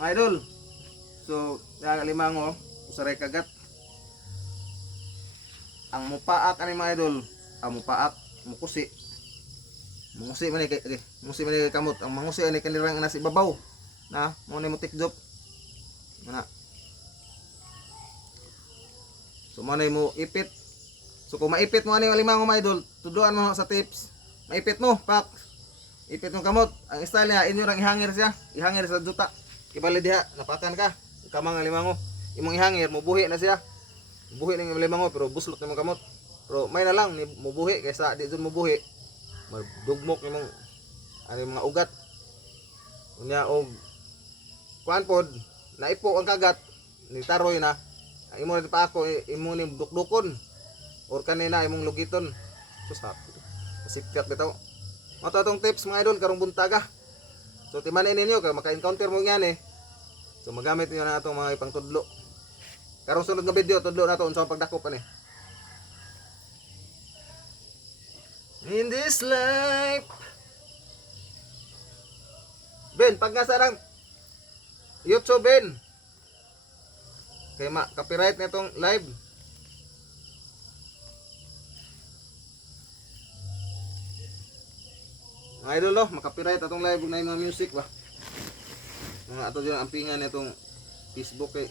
mga idol. So, limango usaray kagat. Ang mupaak ani mga idol, ang mupaak mukusi. Mungusi man kay musi man kay kamot. Ang mangusi ani kanirang nasa ibabaw. Na, mo ni mo tikjop. Mana. So mo mo ipit. So kung maipit mo ani limango mga idol, tuduan mo sa tips. Maipit mo, pak. Ipit mo kamot. Ang style niya inyo rang ihangir siya. Ihangir sa duta. Ibalik diha, napakan ka. Kamang limango. Imong ihangir, mubuhi na siya. Mubuhi ning limango pero buslot nimo kamot. Pero may na lang ni mubuhi kaysa di jud mubuhi. Magdugmok imong ano mga ugat. Unya og kuan pod naipo ang kagat ni taroy na. Ang imo pa ako imo ni dukdukon. Or kanina imong lugiton. Susap. Sipyat bitaw. Mato atong tips mga idol karong buntaga. So timanin ninyo kay maka-encounter mo yan eh. So magamit niyo na atong mga ipangtudlo. Karong sunod nga video tudlo nato unsa ang pagdakop ani. In this life. Ben, pag nasa lang YouTube Ben. Kay copyright nitong live. Mga idol no, makapiright atong live na yung mga music ba. Mga ato dyan ampingan itong Facebook eh.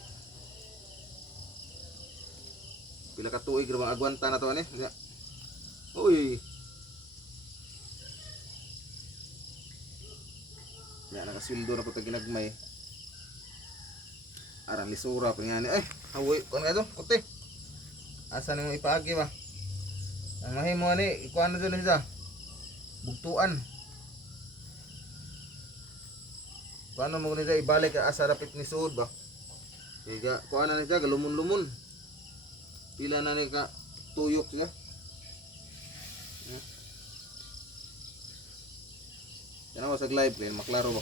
Pila ka tuig ra agwanta na to ani. Uy. Ya nakasildo na po ta ginagmay. Arang lisura pa nga ni. Ay, hawoy kon nga to, kote. Asa nimo ipaagi ba? Ang mahimo ani, ikuan na dun siya. Bugtuan. Paano mo nila ibalik ka asa rapit ni suod ba? Kaya kuha na nila galumon-lumon. Pila na nila tuyok siya. Yan ako sa live kaya maklaro ba?